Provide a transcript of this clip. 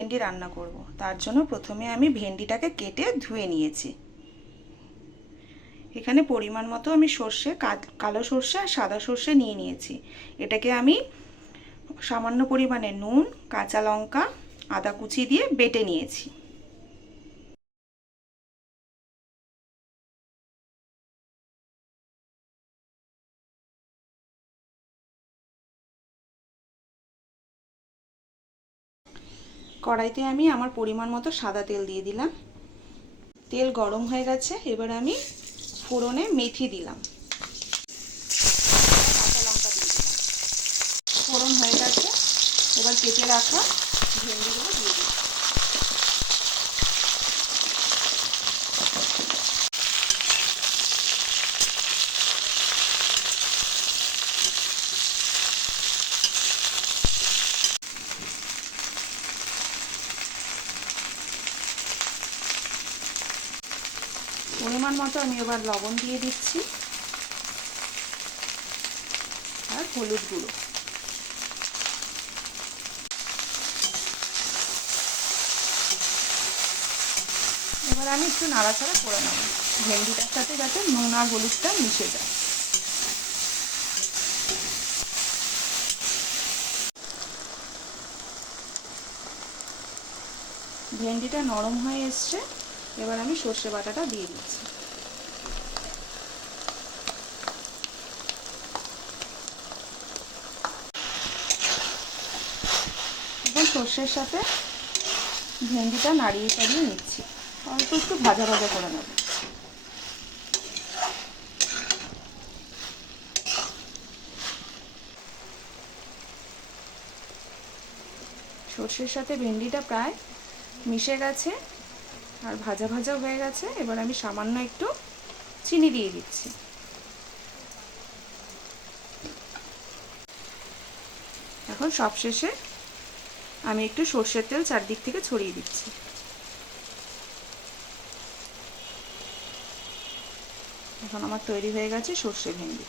ভেন্ডি রান্না করব। তার জন্য প্রথমে আমি ভেন্ডিটাকে কেটে ধুয়ে নিয়েছি। এখানে পরিমাণ মতো আমি সর্ষে কালো সর্ষে আর সাদা সর্ষে নিয়ে নিয়েছি। এটাকে আমি সামান্য পরিমাণে নুন, কাঁচা লঙ্কা, আদা কুচি দিয়ে বেটে নিয়েছি। কড়াইতে আমি আমার পরিমাণ মতো সাদা তেল দিয়ে দিলাম। তেল গরম হয়ে গেছে, এবার আমি ফোড়নে মেথি দিলাম। কাঁচা ফোড়ন হয়ে গেছে, এবার কেটে রাখা ভেন্ডিগুলো দিয়ে দিলাম পরিমাণ মতো আমি এবার লবণ দিয়ে দিচ্ছি। আর হলুদ গুঁড়ো। এবার আমি একটু নাড়াচাড়া করে নেব। ভেন্ডিটার সাথে যাতে নুন আর হলুদটা মিশে যায়। ভেন্ডিটা নরম হয়ে এসছে। এবার আমি সর্ষে বাটাটা দিয়ে দিচ্ছি। এখন সর্ষের সাথে ভেন্ডিটা নাড়িয়ে চাড়িয়ে নিচ্ছি। অল্প একটু ভাজা ভাজা করে নেব। সর্ষের সাথে ভেন্ডিটা প্রায় মিশে গেছে। আর ভাজা ভাজা হয়ে গেছে। এবার আমি সামান্য একটু চিনি দিয়ে দিচ্ছি। এখন সবশেষে আমি একটু সর্ষের তেল চারদিক থেকে ছড়িয়ে দিচ্ছি। এখন আমার তৈরি হয়ে গেছে সর্ষে ভেন্ডি।